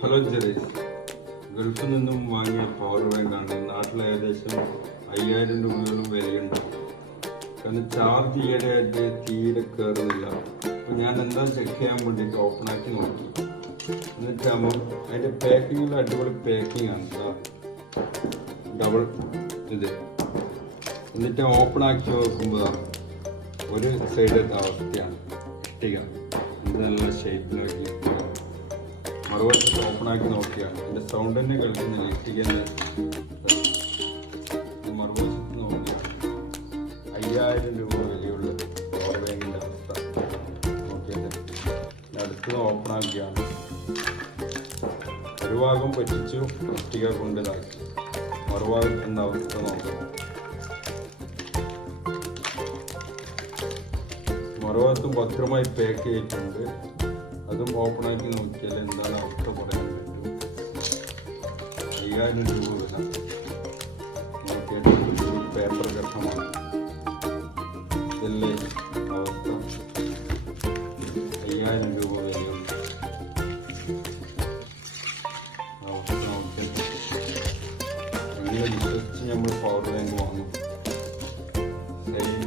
Hello Jerry's, ഗൾഫിൽ നിന്നും വാങ്ങിയ പവർ ബാങ്കാണ്. നാട്ടിൽ ഏകദേശം 5000 രൂപയോളം വിലയുണ്ട്. കാരണം ചാർജ് ഈയിടെയായിട്ട് തീരെ കയറുന്നില്ല. അപ്പോൾ ഞാൻ എന്താ ചെക്ക് ചെയ്യാൻ വേണ്ടിയിട്ട് ഓപ്പൺ ആക്കി നോക്കി. എന്നിട്ടാകുമ്പോൾ അതിൻ്റെ പാക്കിങ്ങിൽ അടിപൊളി പാക്കിംഗ് ആണ്, ഡബിൾ ഇത്. എന്നിട്ട് ഓപ്പൺ ആക്കി നോക്കുമ്പോൾ ഒരു സൈഡ് അവസ്ഥയാണ് ഇഷ്ടിക. ഇത് നല്ല ഷേപ്പിൽ നോക്കി മറുവശത്ത് ഓപ്പൺ ആക്കി നോക്കിയാണ് എൻ്റെ സൗണ്ട് തന്നെ കേൾക്കുന്നില്ല. ഇഷ്ടിക തന്നെ മറുവശത്ത് നോക്കിയാണ് 5000 രൂപ വിലയുള്ള പവർ ബാങ്കിൻ്റെ അവസ്ഥ നോക്കിയത്. അടുത്തത് ഓപ്പൺ ആക്കിയാണ്. ഒരു ഭാഗം പറ്റിച്ചു, ഇഷ്ടിക കൊണ്ടിതാക്കി. മറുഭാഗത്തിൻ്റെ അവസ്ഥ നോക്കാം. മറുഭാഗത്തും ഭദ്രമായി പാക്ക് ചെയ്തിട്ടുണ്ട്. അതും ഓപ്പൺ ആക്കി നോക്കിയാൽ എന്താണ് അവസ്ഥ പറയാൻ പറ്റും. 5000 രൂപ വില നോക്കിയിട്ട് ഒരു പേപ്പർ കഷ്ണമാണ്. ഇതല്ലേ അവസ്ഥ. 5000 രൂപ വിലയുണ്ട്. അവസ്ഥ നോക്കിയിട്ട് എങ്ങനെ വിശ്വസിച്ച് നമ്മൾ പവർ ബാങ്ക് വാങ്ങും. സെയിം